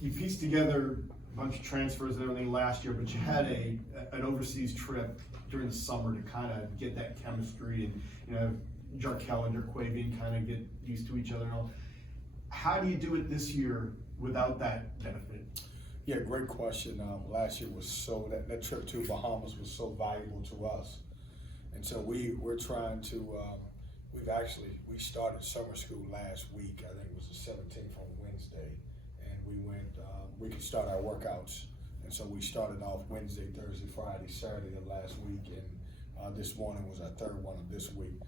you pieced together a bunch of transfers and everything last year, but you had an overseas trip during the summer to kind of get that chemistry and Jarkel and Derquavian kind of get used to each other and all. How do you do it this year without that benefit? Yeah, great question. Last year was that trip to Bahamas was so valuable to us, and so we're trying to. We started summer school last week. I think it was the 17th on Wednesday, and we went. We could start our workouts, and so we started off Wednesday, Thursday, Friday, Saturday of last week, and this morning was our third one of this week.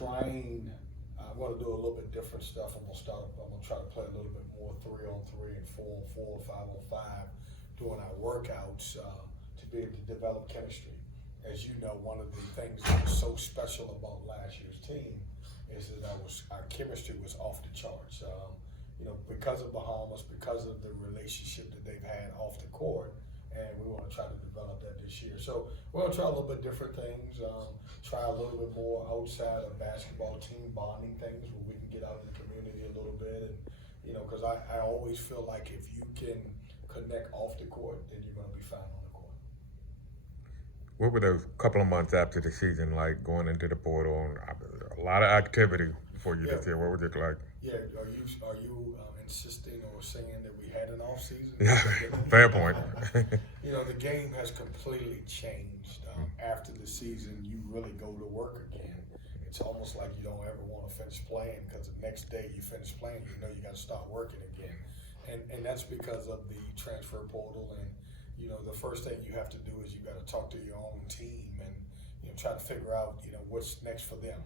I'm going to do a little bit different stuff. I'm going to try to play a little bit more 3-on-3 and 4-on-4, 5-on-5 during our workouts to be able to develop chemistry. As you know, one of the things that was so special about last year's team is that our chemistry was off the charts. Because of Bahamas, because of the relationship that they've had off the court, and we want to try to develop that this year. So we're going to try a little bit different things, try a little bit more outside of basketball team bonding things where we can get out in the community a little bit. And, because I always feel like if you can connect off the court, then you're going to be fine on the court. What were those couple of months after the season like, going into the portal? A lot of activity for you this year. What was it like? Yeah, are you insisting or saying that we had an off season? Yeah, fair point. The game has completely changed after the season. You really go to work again. It's almost like you don't ever want to finish playing because the next day you finish playing, you got to start working again, and that's because of the transfer portal. And the first thing you have to do is you got to talk to your own team and try to figure out what's next for them.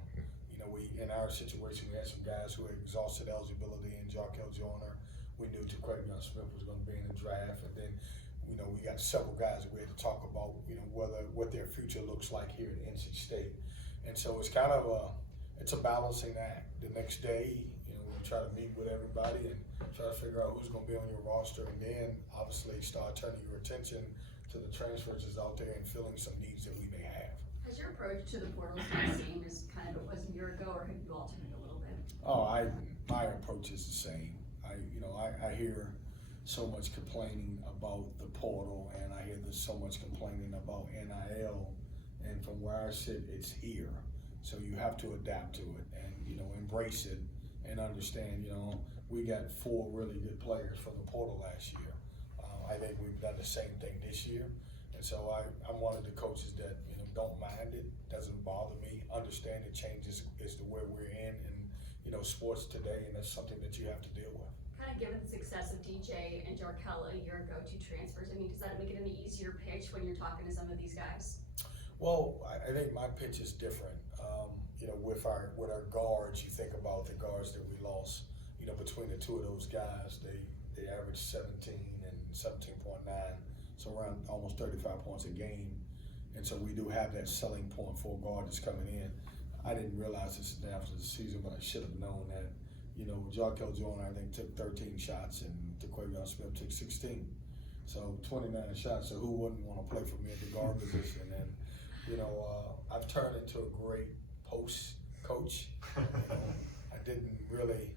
In our situation, we had some guys who had exhausted eligibility in Jarkel Joyner. We knew Kevin Smith was going to be in the draft, and then we got several guys that we had to talk about what their future looks like here at NC State. And so it's kind of a balancing act. The next day, we try to meet with everybody and try to figure out who's going to be on your roster, and then obviously start turning your attention to the transfers that's out there and filling some needs that we may have. Has your approach to the portal the same as kind of it was a year ago, or have you altered it a little bit? Oh, my approach is the same. I hear so much complaining about the portal, and I hear there's so much complaining about NIL, and from where I sit, it's here. So you have to adapt to it and embrace it and understand. We got 4 really good players from the portal last year. I think we've done the same thing this year, and so I'm one of the coaches that don't mind it, doesn't bother me. Understand the changes is the way we're in, and sports today, and that's something that you have to deal with. Kind of given the success of DJ and Jarkel a year ago, 2 transfers, does that make it an easier pitch when you're talking to some of these guys? Well, I think my pitch is different. With our guards, you think about the guards that we lost. Between the 2 of those guys, they averaged 17 and 17.9, so around almost 35 points a game. And so we do have that selling point for a guard that's coming in. I didn't realize this after the season, but I should have known that. Jarkel Joyner, I think, took 13 shots, and Kevin Smith took 16. So 29 shots. So who wouldn't want to play for me at the guard position? And I've turned into a great post coach. I didn't really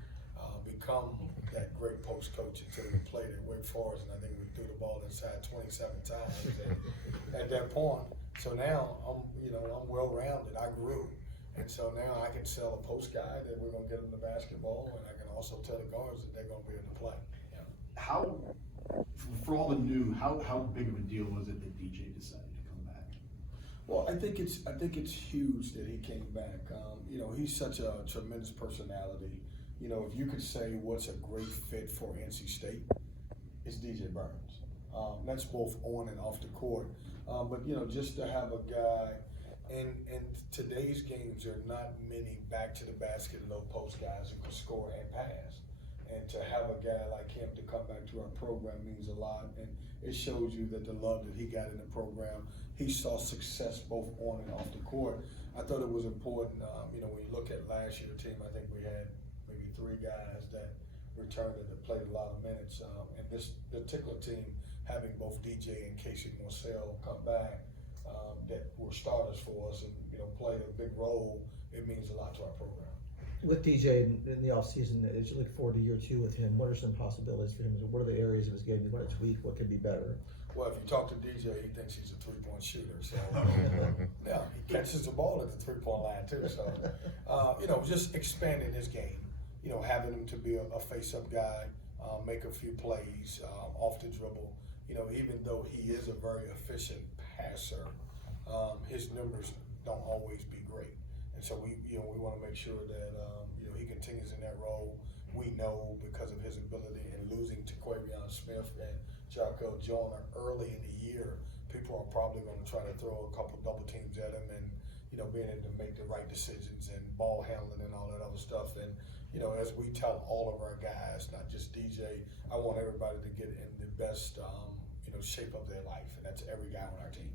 become that great post coach until we played at Wake Forest, and I think we threw the ball inside 27 times at that point. So now I'm well rounded. I grew, and so now I can sell a post guy that we're gonna get them the basketball, and I can also tell the guards that they're gonna be able to play. Yeah. How, for all the new, how big of a deal was it that DJ decided to come back? Well, I think it's huge that he came back. He's such a tremendous personality. If you could say what's a great fit for NC State, it's DJ Burns. That's both on and off the court. But just to have a guy, in today's games, there are not many back to the basket low post guys who can score and pass. And to have a guy like him to come back to our program means a lot. And it shows you that the love that he got in the program, he saw success both on and off the court. I thought it was important, when you look at last year's team, I think we had maybe 3 guys that returned that played a lot of minutes. And this particular team, having both DJ and Casey Morcell come back, that were starters for us and played a big role, it means a lot to our program. With DJ in the offseason, as you look forward to year 2 with him, what are some possibilities for him? What are the areas of his game you want to tweak? What could be better? Well, if you talk to DJ, he thinks he's a three-point shooter. So, yeah, he catches the ball at the three-point line too. So, just expanding his game. Having him to be a face-up guy, make a few plays off the dribble. Even though he is a very efficient passer, his numbers don't always be great. And so we want to make sure that he continues in that role. We know because of his ability and losing to Quavion Smith and Jarkel Joyner early in the year, people are probably going to try to throw a couple double teams at him and being able to make the right decisions and ball handling and all that other stuff. And as we tell all of our guys, not just DJ, I want everybody to get in the best shape of their life, and that's every guy on our team.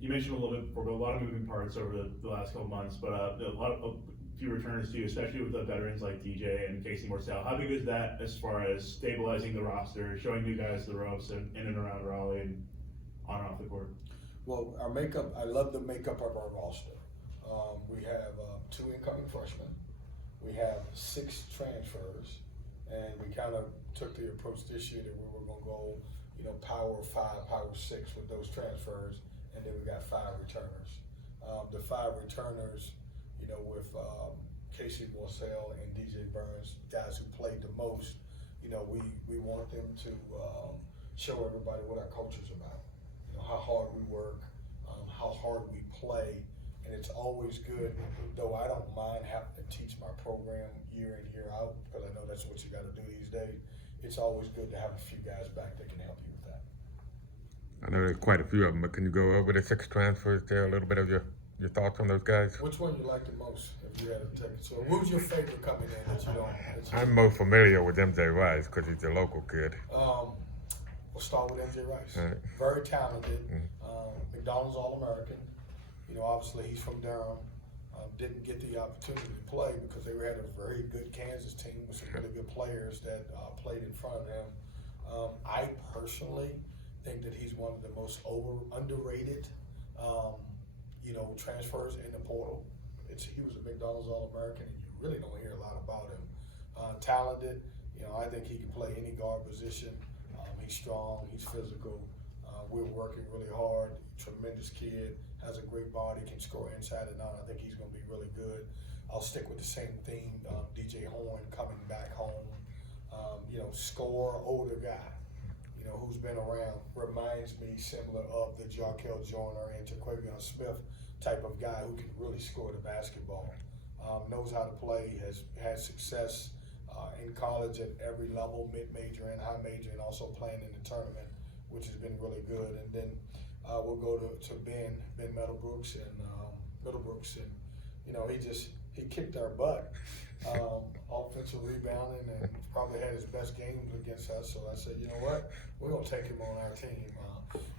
You mentioned a little bit before, but a lot of moving parts over the last couple months, but a few returners too, especially with the veterans like DJ and Casey Morsell. How big is that as far as stabilizing the roster, showing new guys the ropes in and around Raleigh and on and off the court? Well, our makeup, I love the makeup of our roster. We have 2 incoming freshmen. We have 6 transfers, and we kind of took the approach this year that we were going to go, power 5, power 6 with those transfers, and then we got 5 returners. The 5 returners, with Casey Morsell and DJ Burns, guys who played the most, we want them to show everybody what our culture's about. How hard we work, how hard we play, and it's always good, though I don't mind having to teach my program year in, year out, because I know that's what you got to do these days. It's always good to have a few guys back that can help you with that. I know there's quite a few of them, but can you go over the 6 transfers there, a little bit of your thoughts on those guys? Which one you like the most, if you had to take it? So who's your favorite coming in that you don't? I'm most familiar with MJ Rice because he's a local kid. We'll start with MJ Rice. Right. Very talented, McDonald's All-American. Obviously he's from Durham. Didn't get the opportunity to play because they had a very good Kansas team with some really good players that played in front of him. I personally think that he's one of the most underrated, transfers in the portal. He was a McDonald's All-American, and you really don't hear a lot about him. Talented, I think he can play any guard position. He's strong, he's physical. We're working really hard. Tremendous kid, has a great body, can score inside and out. I think he's going to be really good. I'll stick with the same theme. DJ Horn coming back home. Score, older guy. Who's been around. Reminds me similar of the Jarkel Joyner and Quavion Smith type of guy who can really score the basketball. Knows how to play. Has had success in college at every level, mid-major and high major, and also playing in the tournament, which has been really good. And then we'll go to Ben Middlebrooks, and he kicked our butt, offensive rebounding, and probably had his best games against us. So I said, you know what, we're gonna take him on our team.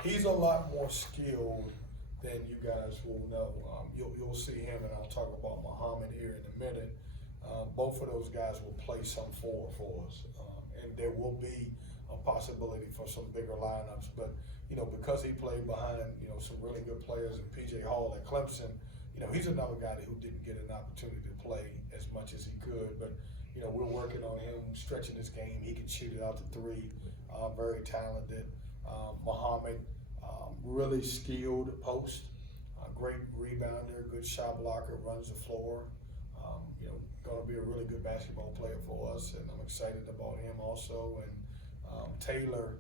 He's a lot more skilled than you guys will know. You'll see him, and I'll talk about Muhammad here in a minute. Both of those guys will play some four for us, and there will be a possibility for some bigger lineups. But because he played behind some really good players, and PJ Hall at Clemson, he's another guy who didn't get an opportunity to play as much as he could. But we're working on him stretching his game. He can shoot it out to 3. Very talented. Muhammad, really skilled post. Great rebounder, good shot blocker, runs the floor. Going to be a really good basketball player for us, and I'm excited about him also. And Taylor,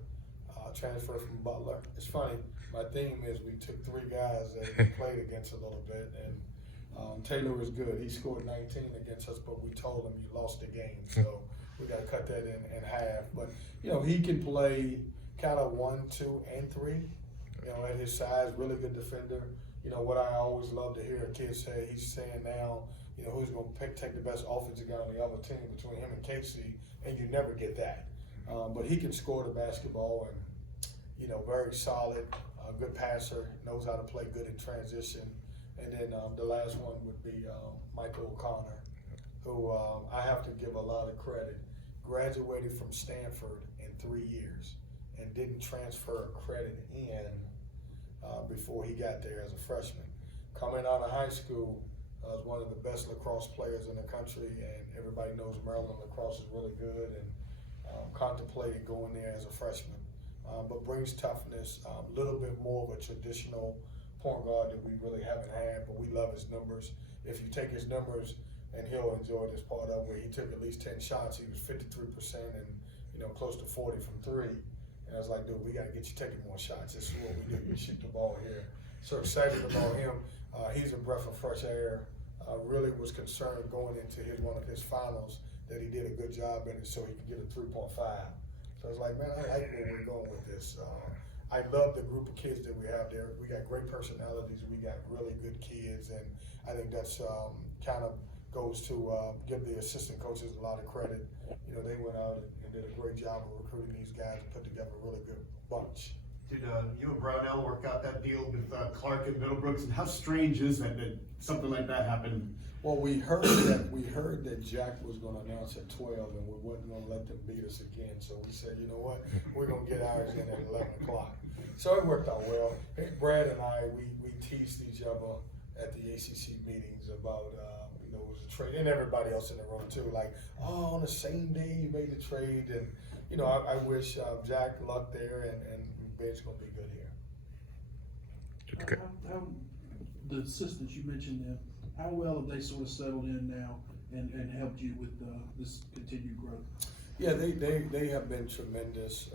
transferred from Butler. It's funny, my theme is we took 3 guys that we played against a little bit, and Taylor was good. He scored 19 against us, but we told him you lost the game, so we got to cut that in half. But he can play kind of 1, 2, and 3. At his size, really good defender. What I always love to hear a kid say, he's saying now, who's going to take the best offensive guy on the other team between him and Casey, and you never get that. But he can score the basketball, and very solid, good passer, knows how to play good in transition. And then the last one would be Michael O'Connor, who I have to give a lot of credit. Graduated from Stanford in 3 years and didn't transfer credit in before he got there as a freshman. Coming out of high school, Is one of the best lacrosse players in the country, and everybody knows Maryland lacrosse is really good, and contemplated going there as a freshman. But brings toughness, a little bit more of a traditional point guard that we really haven't had, but we love his numbers. If you take his numbers, and he'll enjoy this part of where he took at least 10 shots, he was 53% and close to 40 from three. And I was like, dude, we got to get you taking more shots. This is what we do. We shoot the ball here. So excited about him. He's a breath of fresh air. Really was concerned going into one of his finals that he did a good job in it so he could get a 3.5. So I was like, man, I like where we're going with this. I love the group of kids that we have there. We got great personalities. We got really good kids. And I think that's kind of goes to give the assistant coaches a lot of credit. They went out and did a great job of recruiting these guys and put together a really good bunch. Did you and Brownell work out that deal with Clark and Middlebrooks? And how strange is that something like that happened? Well, we heard that Jack was going to announce at 12, and we wasn't going to let them beat us again. So we said, you know what, we're going to get ours in at 11 o'clock. So it worked out well. Hey, Brad and I, we teased each other at the ACC meetings about, it was a trade, and everybody else in the room too. Like, oh, on the same day you made the trade, and I wish Jack luck there, and Ben's going to be good here. How the assistants you mentioned them, how well have they sort of settled in now and helped you with this continued growth? Yeah, they have been tremendous.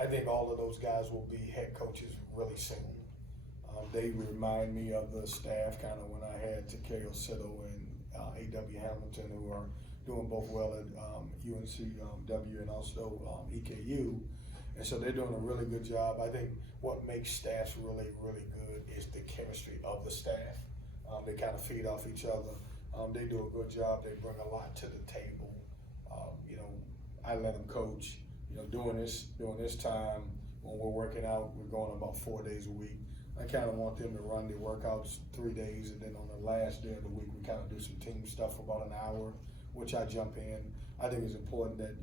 I think all of those guys will be head coaches really soon. They remind me of the staff kind of when I had Takeo Sittle and A.W. Hamilton, who are doing both well at UNCW and also EKU. And so they're doing a really good job. I think what makes staffs really, really good is the chemistry of the staff. They kind of feed off each other. They do a good job. They bring a lot to the table. I let them coach. During this time when we're working out, we're going about 4 days a week. I kind of want them to run their workouts 3 days, and then on the last day of the week, we kind of do some team stuff for about an hour, which I jump in. I think it's important that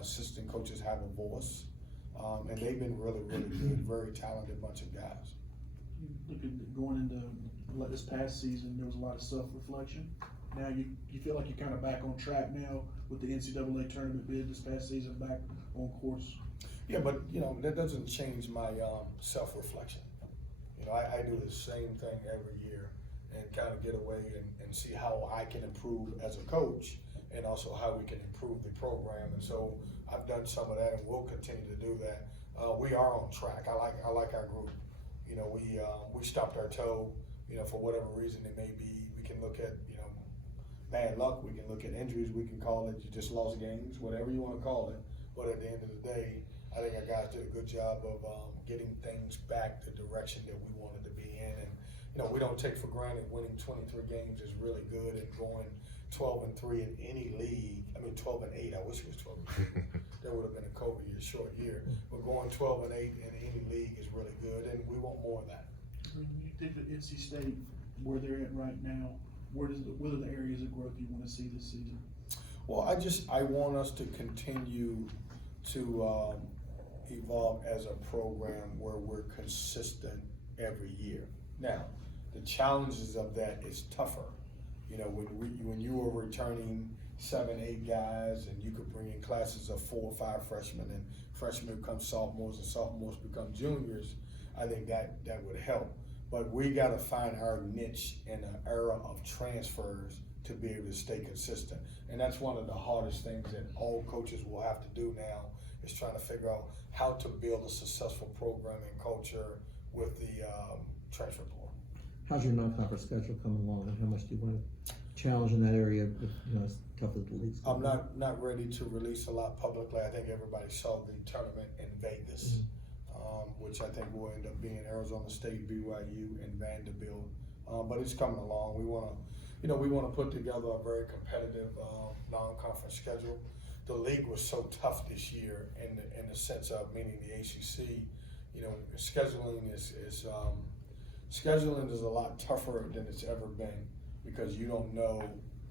assistant coaches have a voice, and they've been really, really good, very talented bunch of guys. Looking at going into this past season, there was a lot of self-reflection. Now you feel like you're kind of back on track now with the NCAA tournament bid this past season, back on course. Yeah, but that doesn't change my self-reflection. I do the same thing every year and kind of get away and see how I can improve as a coach and also how we can improve the program. And so I've done some of that and we'll continue to do that. We are on track. I like our group. We stubbed our toe, for whatever reason it may be. We can look at, bad luck. We can look at injuries. We can call it you just lost games, whatever you want to call it. But at the end of the day, I think our guys did a good job of getting things back the direction that we wanted to be in. And, we don't take for granted winning 23 games is really good, and going 12-3 in any league. 12-8. I wish it was 12-3. That would have been a COVID year, short year. But going 12-8 in any league is really good, and we want more of that. When you think of NC State, where they're at right now, what are the areas of growth you want to see this season? Well, I want us to continue to evolve as a program where we're consistent every year. Now, the challenges of that is tougher. When you were returning 7, 8 guys, and you could bring in classes of 4 or 5 freshmen, and freshmen become sophomores and sophomores become juniors, I think that would help. But we got to find our niche in an era of transfers to be able to stay consistent. And that's one of the hardest things that all coaches will have to do now, is trying to figure out how to build a successful program and culture with the transfer portal. How's your non-conference schedule coming along, and how much do you want to challenge in that area? It's tough with the leagues. I'm not ready to release a lot publicly. I think everybody saw the tournament in Vegas, which I think will end up being Arizona State, BYU, and Vanderbilt. But it's coming along. We want to put together a very competitive non-conference schedule. The league was so tough this year in the sense of, meaning the ACC. Scheduling is a lot tougher than it's ever been, because you don't know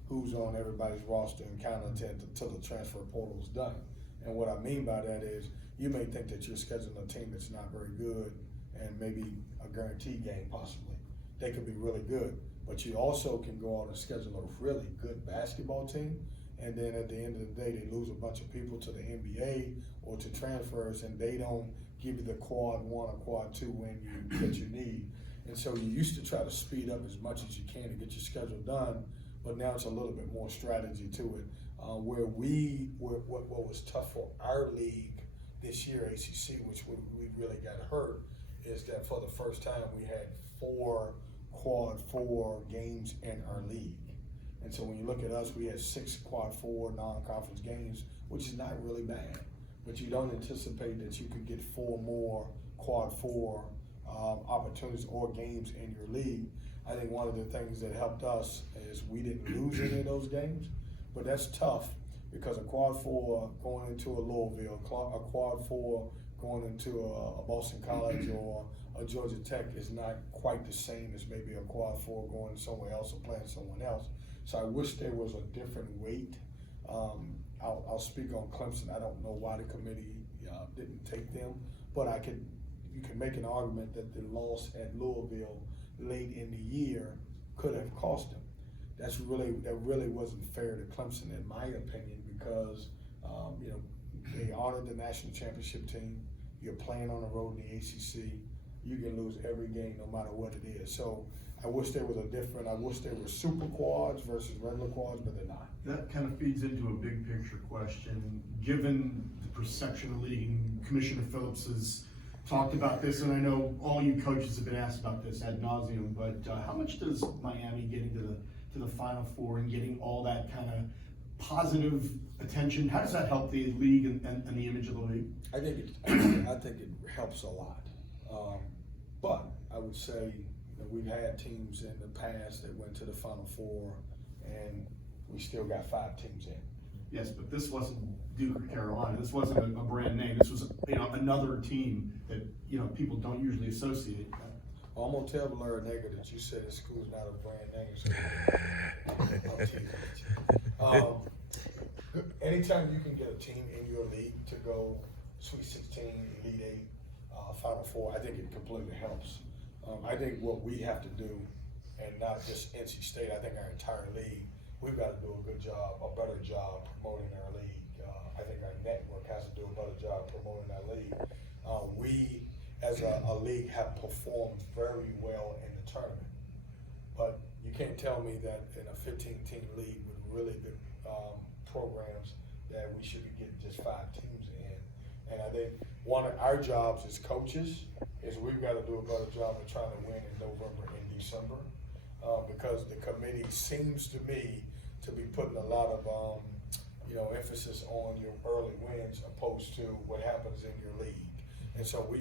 who's on everybody's roster and count until the transfer portal is done. And what I mean by that is, you may think that you're scheduling a team that's not very good and maybe a guaranteed game possibly. they could be really good. But you also can go out and schedule a really good basketball team, and then at the end of the day, they lose a bunch of people to the NBA or to transfers, and they don't give you the quad 1 or quad 2 win that you need. And so you used to try to speed up as much as you can to get your schedule done, but now it's a little bit more strategy to it. What was tough for our league this year, ACC, which we really got hurt, is that for the first time we had 4 quad 4 games in our league. And so when you look at us, we had 6 quad 4 non-conference games, which is not really bad. But you don't anticipate that you could get 4 more quad 4 opportunities or games in your league. I think one of the things that helped us is we didn't lose any of those games, but that's tough because a quad 4 going into a Louisville, a quad 4 going into a Boston College or a Georgia Tech is not quite the same as maybe a quad 4 going somewhere else or playing someone else. So I wish there was a different weight. I'll speak on Clemson. I don't know why the committee didn't take them, but you can make an argument that the loss at Louisville late in the year could have cost them. That really wasn't fair to Clemson, in my opinion, because they honored the national championship team. You're playing on the road in the ACC. You can lose every game no matter what it is. So I wish there was I wish there were super quads versus regular quads, but they're not. That kind of feeds into a big picture question. Given the perception of the league, and Commissioner Phillips has talked about this, and I know all you coaches have been asked about this ad nauseum, but how much does Miami getting to the Final Four and getting all that kind of positive attention, how does that help the league and the image of the league? I think it helps a lot. But I would say we've had teams in the past that went to the Final Four, and we still got 5 teams in. Yes, but this wasn't Duke or Carolina. This wasn't a brand name. This was another team that people don't usually associate. I'm gonna tell Larry Nagel that you said the school's not a brand name. So I'm teasing you. Anytime you can get a team in your league to go Sweet 16, Elite 8, Final Four, I think it completely helps. I think what we have to do, and not just NC State, I think our entire league, we've got to do a better job promoting our league. I think our network has to do a better job promoting our league. We, as a league, have performed very well in the tournament. But you can't tell me that in a 15-team league with really good programs that we should be getting just 5 teams in. And I think one of our jobs as coaches is we've got to do a better job of trying to win in November and December, because the committee seems to me to be putting a lot of emphasis on your early wins opposed to what happens in your league. And so we,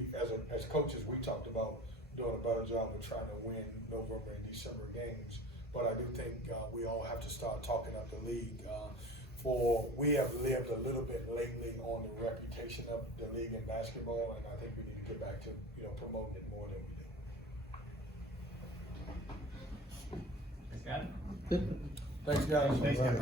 as coaches, we talked about doing a better job of trying to win November and December games. But I do think we all have to start talking up the league. We have lived a little bit lately on the reputation of the league in basketball, and I think we need to get back to promoting it more than we do. Got it? Thanks, guys. Thanks, Kevin.